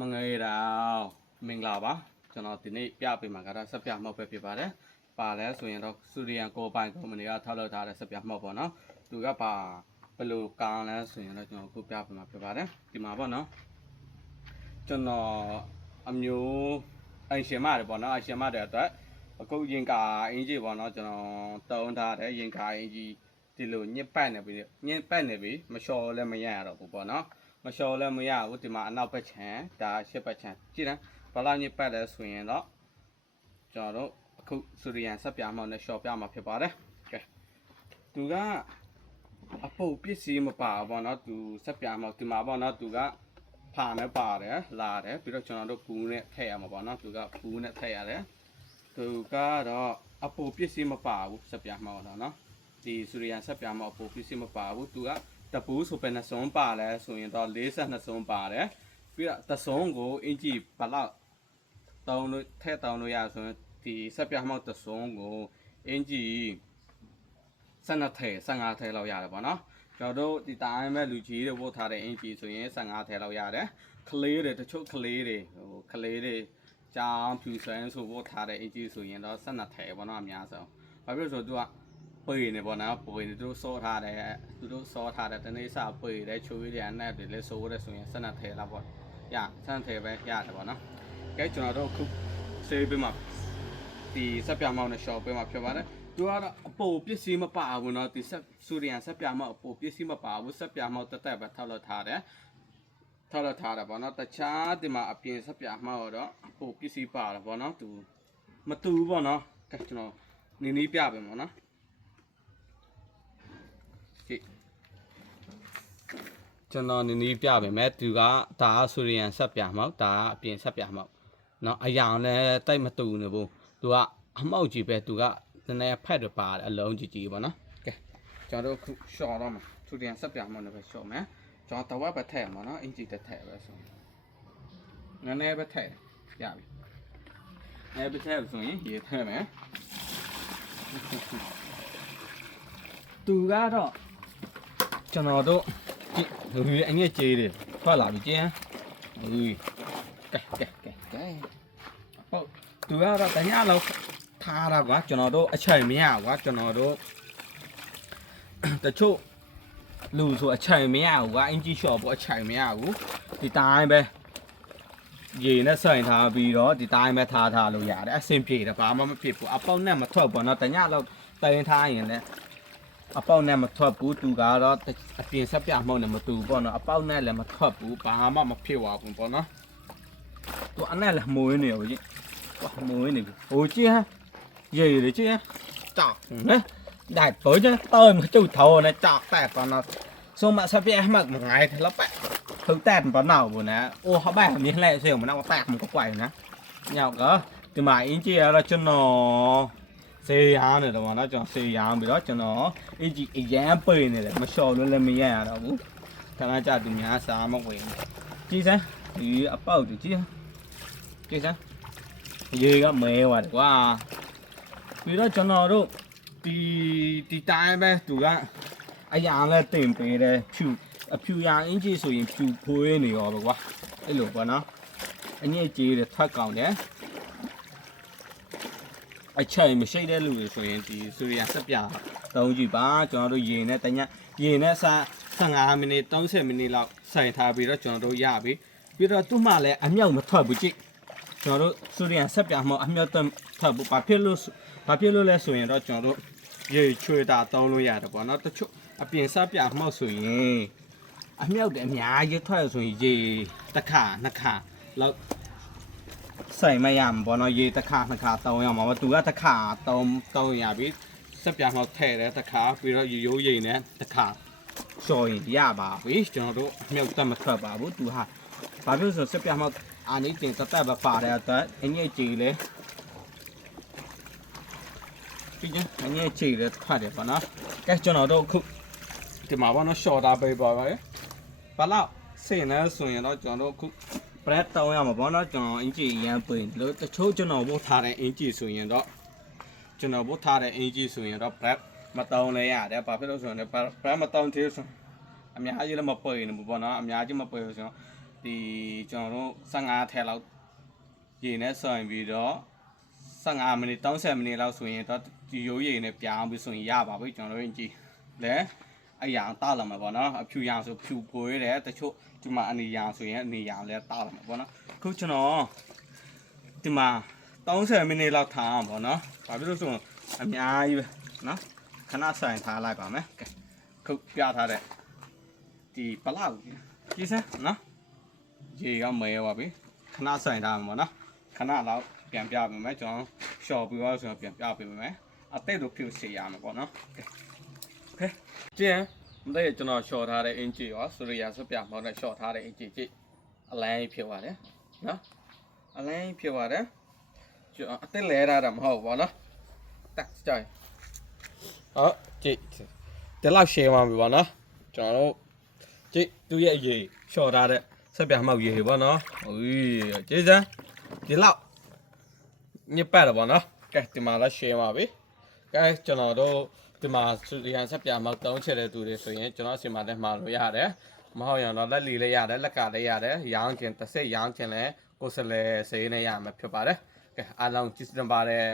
မငယ်တော့မင်္ဂလာပါကျွန်တော်ဒီနေ့ပြပေးမှာကတော့ဆက်ပြမှောက်ပဲဖြစ်ပါတယ်ပါလဲဆိုရင်တော့စူရီယန်ကိုပိုင်ကုမ္ပဏီကထောက်လုပ်ထားတဲ့ဆက်ပြမှောက်ပေါ့နော်သူကပါဘယ်လိုကောင်းလဲဆိုရင်တော့ကျွန်တော်ခုပြပေးမှာဖြစ်ပါတယ်ဒီမှာပေါ့နော်ကျွန်တော်အမျိုးအရှင်မတယ်ပေါ့နော်အရှင်မတဲ့အတွက်အခုရင်ကာအင်ကြီးပေါ့နော်ကျွန်တော်တုံးထားတဲ့ရင်ကာအင်ကြီးဒီလိုညစ်ပတ်နေပြီညစ်ပတ်နေပြီမလျှော်လည်းမရရတော့ဘူးပေါ့နော်မလျှော်လည်းမရဘူးဒီမှာအနောက်ဘက်ခြမ်းဒါရှစ်ဘက်ခြမ်းကြည့်တယ်ဘာလို့ညစ်ပတ်လဲဆိုရင်တော့ကျွန်တော်တို့အခုစူရီယန်ဆက်ပြမှောက်နဲ့လျှော်ပြမှာဖြစ်ပါတယ်ကဲသူကအပုတ်ပစ္စည်းမပါဘောနော်သူဆက်ပြမှောက်ဒီမှာပေါ့နော်သူကဖာနဲ့ပါတယ်လာတယ်ပြီးတော့ကျွန်တော်တို့ဘူးနဲ့ထည့်ရမှာပေါ့နော်သူကဘူးနဲ့ထည့်ရတယ်သူကတော့အပုတ်ပစ္စည်းမပါဘူးဆက်ပြမှောက်တော့နော်ဒီစူရီယန်ဆက်ပြမှောက်အပုတ်ပစ္စည်းမပါဘူးသူကတပူးဆိုပဲနှစုံပါလဲဆိုရင်တော့42စုံပါတယ်ပြီးတော့တစုံကိုအင်ဂျီဘလောက်တောင်းလို့ထည့်တောင်းလို့ရဆိုရင်ဒီဆက်ပြမှောက်တစုံကိုအင်ဂျီ12ထဲ15ထဲလောက်ရတယ်ပေါ့နော်ကျွန်တော်တို့ဒီတိုင်းမဲ့လူကြီးတွေပို့ထားတဲ့အင်ဂျီဆိုရင်15ထဲလောက်ရတယ်ကလေးတွေတချို့ကလေးတွေကလေးတွေကြောင်ဖြူဆွမ်းဆိုပို့ထားတဲ့အင်ဂျီဆိုရင်တော့12ထဲပေါ့နော်အများဆုံးဘာဖြစ်လို့ဆိုတော့သူကပေနေပေါ့နော်ပေနေသူတို့စောထားတယ်သူတို့စောထားတဲ့တနေ့စာပေတယ်ချိုးရတဲ့အနက်တွေလည်းစိုးရဲဆိုရင်12ထဲလောက်ပေါ့ရ12ထဲပဲရတယ်ပေါ့နော်ကဲကျွန်တော်တို့ခုစေးပေးမှာဒီဆက်ပြမောင်းနဲ့ရှော့ပေးမှာဖြစ်ပါတယ်သူကတော့အပိုပစ္စည်းမပါဘူးเนาะဒီဆက်စူရီယန်ဆက်ပြမောင်းအပိုပစ္စည်းမပါဘူးဆက်ပြမောင်းတက်တက်ပဲထောက်လို့ထားတယ်ထောက်လို့ထားတယ်ပေါ့နော်တခြားဒီမှာအပြင်ဆက်ပြမောင်းတော့အပိုပစ္စည်းပါတယ်ပေါ့နော်သူမတူဘူးပေါ့နော်ကဲကျွန်တော်နီးပြပေးမှာနော်ကျွန်တော်နီးပြပေးမယ်သူကဒါစူရီယန်ဆက်ပြမောင်းဒါအပြင်ဆက်ပြမောင်းเนาะအရာလည်းတိုက်မတူနေဘူးသူကအမောက်ကြီးပဲသူကနည်းနည်းဖက်တော့ပါတယ်အလုံးကြီးကြီးပေါ့နော်ကဲကျွန်တော်တို့ခုရှော့တော့မှာစူရီယန်ဆက်ပြမောင်းလည်းပဲရှော့မယ်ကျွန်တော်တဝက်ပဲထည့်မှာเนาะအင်ဂျီတက်ထည့်ပဲဆိုနည်းနည်းပဲထည့်ရပြီနည်းပဲထည့်ဆိုရင်ရေထည့်မယ်သူကတော့ကျွန်တော်တို့ဒီအငဲ့ကြေးတွေထွက်လာပြီကျင်းဦးကဲဟုတ်သူကတော့တညလောက်ထားတာကွာကျွန်တော်တို့အချိန်မရကွာကျွန်တော်တို့တချို့လူဆိုအချိန်မရဘူးကွာအင်ဂျီရှော့ပေါ့အချိန်မရဘူးဒီတိုင်းပဲရေနဲ့ဆိုင်ထားပြီးတော့ဒီတိုင်းပဲထားလို့ရတယ်အဆင်ပြေတယ်ဘာမှမဖြစ်ဘူးအပေါက်နဲ့မထွက်ဘူးနော်တညလောက်တင်ထားရင်လည်းအပေါက်နဲ့မထွက်ဘူးသူကတော့အပြင်ဆက်ပြမှုန့်နဲ့မတူပေါ့နော်အပေါက်နဲ့လည်းမထွက်ဘူးဘာမှမဖြစ်ပါဘူးပေါ့နော်သူအနဲ့လည်းမွေးနေရောကြီးမွေးနေပြီဟိုကြည့်ဟမ်ရေလေကြည့်ဟမ်ကြောက်နော်ได้ปุ๋ยจ้ะต้นมันจุดเท่านะจับแต่ปอนน่ะส่งมาสับเปียหมักมันไงแล้วแปะถึงแต่ปอนเน่าบุนะโอ้เขาแบกมีแหล่เสียงมันเอาแตกมันก็ไหวนะnhạo cỡ từ mà in chi là cho nó xì hàng này rồi nó cho xì hàng bị đó cho nó in chi dán pì này mà show luôn lên mình à đâu thằng anh cha từ nhà xa mà quên chi sao thì ấp bao từ chi sao gì có mèo à quá vì đó cho nó đâu thì tai bé tụi á ai ăn là tìm về đây phiu yang in chi số phiu phơi này rồi quá cái lục của nó anh ấy chỉ để thoát còng nhé ai chơi mà xây đây lùi số thì số yan sắp giả tàu gì ba cho nó gì nè tại nhá gì nè sa sang à mình tàu xe mình là xài thà bị đó cho nó giả bị biết đó tụi mà lại ăn nhau mà thoát bự chị cho nó số yan sắp giả mà ăn nhau tầm thoát bự bà biết luôn là số yan đó cho nó gì chơi ta tàu luôn giả được bọn nó tất chút à biển sắp giả mà số yan ăn nhau để nhà với thoát số gì tất cả nè cảแล้วใส่มาย่ำบ่เนาะยีตะขาเตาย่ำมาตัวตะขาเตาอย่าบิสับอย่างเราแท้แล้วตะขาပြီးတော့ရိုးရေးနဲ့ตะขาซอยရပါပြီကျွန်တော်တို့မြောက်တက်မထွက်ပါဘူးသူဟာဘာဖြစ်လို့ဆိုစက်ပြမှာအာနေတင်တတ်ပဲပါတဲ့အတွက်အငဲ့ကြီးလေဒီကျအငဲ့ကြီးလေထွက်တယ်ပေါ့နော်ကဲကျွန်တော်တို့ခုဒီမှာပေါ့နော်ရှော့တာပဲပါပဲဘာလို့စင်လဲဆိုရင်တော့ကျွန်တော်တို့ခုပရက်တောင်းရမှာပေါ့နော်ကျွန်တော်အင်ဂျီရန်ပွင့်လို့တချို့ကျွန်တော်ဘို့ထားတဲ့အင်ဂျီဆိုရင်တော့ကျွန်တော်ဘို့ထားတဲ့အင်ဂျီဆိုရင်တော့ပရက်မတောင်းလဲရတယ်ဘာဖြစ်လို့ဆိုရင်ပရက်မတောင်းသေးဆိုအများကြီးလည်းမပွင့်ဘူးပေါ့နော်အများကြီးမပွင့်ဆိုတော့ဒီ ဒီကျွန်တော်တို့15ထက်လောက်ရေနဲ့ဆောင်းပြီးတော့15မိနစ်30မိနစ်လောက်ဆိုရင်တော့ဒီရိုးရေနဲ့ပြောင်းပြီးဆိုရင်ရပါပြီကျွန်တော်တို့ကြည့်လဲအရာတောက်လာမှာပေါ့နော်အဖြူရောင်ဆိုဖြူပွေးတယ်တချို့ဒီမှာအနေရောင်ဆိုရင်အနေရောင်လည်းတောက်လာမှာပေါ့နော်ခုကျွန်တော်ဒီမှာ30မိနစ်လောက်ထားအောင်ပေါ့နော်ဘာဖြစ်လို့ဆိုရင်အများကြီးပဲနော်ခဏဆိုင်ထားလိုက်ပါမယ်ကဲခုပြထားတဲ့ဒီပလောက်ကြီးစမ်းနော်ရေကမဲပါပြီခဏဆိုင်ထားမှာပေါ့နော်ခဏလောက်ပြန်ပြပေးမယ်ကျွန်တော်ရှော့ပြီးတော့ဆိုတော့ပြန်ပြပေးမယ်အသက်တို့ဖြူစေရမှာပေါ့နော်ကဲโอเคကျင်းမတဲ့ကျွန်တော်ရှော့ထားတဲ့အင်ဂျီရောဆိုရဆွပြမောင်းနဲ့ရှော့ထားတဲ့အင်ဂျီကြည့်အလိုင်းဖြစ်သွားတယ်နော်အလိုင်းဖြစ်သွားတယ်ကျွန်တော်အသက်လဲထားတာမဟုတ်ဘူးပေါ့နော်တက်ကြိုင်ဟုတ်ကြည့်ဒီလောက်ရှယ်ပါပြီပေါ့နော်ကျွန်တော်တို့ကြည့်သူ့ရဲ့ရေရှော့ထားတဲ့ဆက်ပြမောက်ရေပေါ့နော်ဟိုကြည့်စမ်းဒီလောက်ညစ်ပတ်တယ်ပေါ့နော်ကဲဒီမှာလည်းရှယ်ပါပြီကဲကျွန်တော်တို့ဒီမှာရန်ဆက်ပြမောက်တုံးချက်တဲ့သူတွေဆိုရင်ကျွန်တော်အစီအမံနဲ့မှာလို့ရတယ်မဟုတ်ရင်တော့လက်လီလေးရတယ်လက်ကလေးရတယ်ရောင်းခင်တစ်စိတ်ရောင်းခင်လည်းကိုယ်စလဲစေးနေရမှာဖြစ်ပါတယ်ကဲအားလုံးကျေးဇူးတင်ပါတယ်